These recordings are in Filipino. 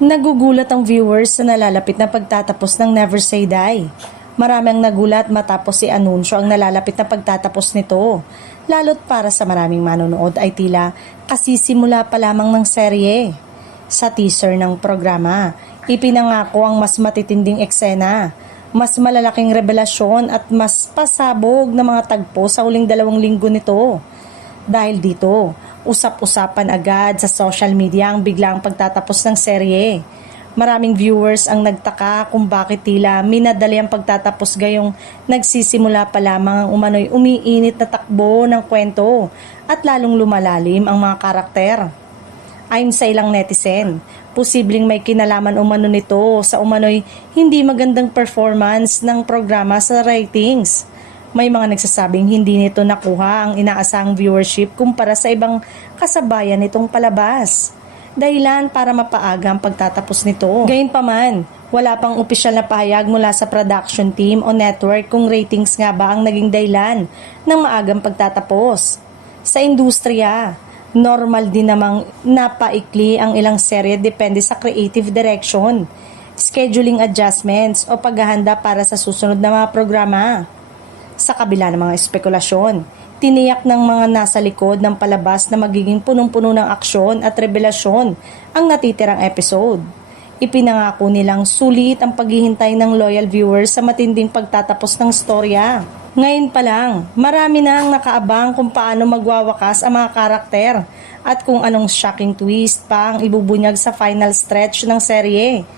Nagugulat ang viewers sa nalalapit na pagtatapos ng Never Say Die. Marami ang nagulat matapos si anunsyo ang nalalapit na pagtatapos nito. Lalo't para sa maraming manonood ay tila kasisimula pa lamang ng serye. Sa teaser ng programa, ipinangako ang mas matitinding eksena, mas malalaking revelasyon at mas pasabog na mga tagpo sa huling 2 linggo nito. Dahil dito, usap-usapan agad sa social media ang biglang pagtatapos ng serye. Maraming viewers ang nagtaka kung bakit tila minadali ang pagtatapos gayong nagsisimula pa lamang ang umano'y umiinit na takbo ng kwento at lalong lumalalim ang mga karakter. Ayon sa ilang netizen, posibleng may kinalaman umano nito sa umano'y hindi magandang performance ng programa sa ratings. May mga nagsasabing hindi nito nakuha ang inaasahang viewership kumpara sa ibang kasabayan nitong palabas. Dahilan para mapaaga ang pagtatapos nito. Gayunpaman, wala pang opisyal na pahayag mula sa production team o network kung ratings nga ba ang naging dahilan ng maagang pagtatapos. Sa industriya, normal din namang napaikli ang ilang serye depende sa creative direction, scheduling adjustments o paghahanda para sa susunod na mga programa. Sa kabila ng mga espekulasyon, tiniyak ng mga nasa likod ng palabas na magiging punong-puno ng aksyon at revelasyon ang natitirang episode. Ipinangako nilang sulit ang paghihintay ng loyal viewers sa matinding pagtatapos ng storya. Ngayon pa lang, marami na ang nakaabang kung paano magwawakas ang mga karakter at kung anong shocking twist pa ang ibubunyag sa final stretch ng serye.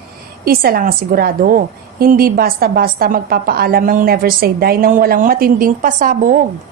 Isa lang ang sigurado, hindi basta-basta magpapaalam ang Never Say Die nang walang matinding pasabog.